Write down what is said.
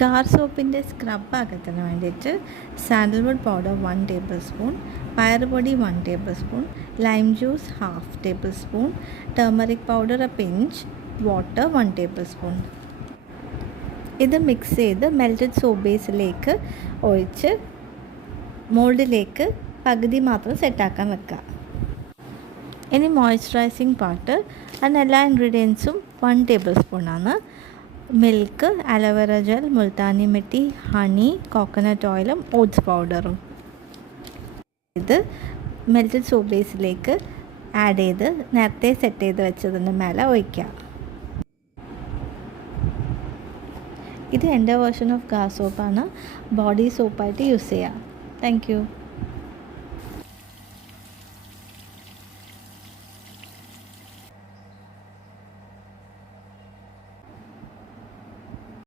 ഗാർ സോപ്പിൻ്റെ scrub ആക്കത്തിന് വേണ്ടിയിട്ട് sandalwood powder 1 table spoon, പയറുപൊടി 1 table spoon, lime juice 1/2 table spoon, turmeric powder A pinch, water 1 table spoon. ഇത് mix ചെയ്ത് melted soap ബേസിലേക്ക് ഒഴിച്ച് മോൾഡിലേക്ക് പകുതി മാത്രം സെറ്റാക്കാൻ വെക്കുക. ഇനി മോയ്സ്ചറൈസിങ് പാർട്ട്, അതിന് എല്ലാ ഇൻഗ്രീഡിയൻസും 1 ടേബിൾ സ്പൂണാണ്. Milk, aloe vera gel, Multani mitti, honey, coconut ഓയിലും ഓട്സ് പൗഡറും. ഇത് മെൽറ്റഡ് സോപ്പ് ബേസിലേക്ക് ആഡ് ചെയ്ത് നേരത്തെ സെറ്റ് ചെയ്ത് വെച്ചതിൻ്റെ മേലെ ഒഴിക്കുക. ഇത് എൻ്റെ version of Gahr സോപ്പാണ്. Body സോപ്പായിട്ട് use ചെയ്യാം. Thank you.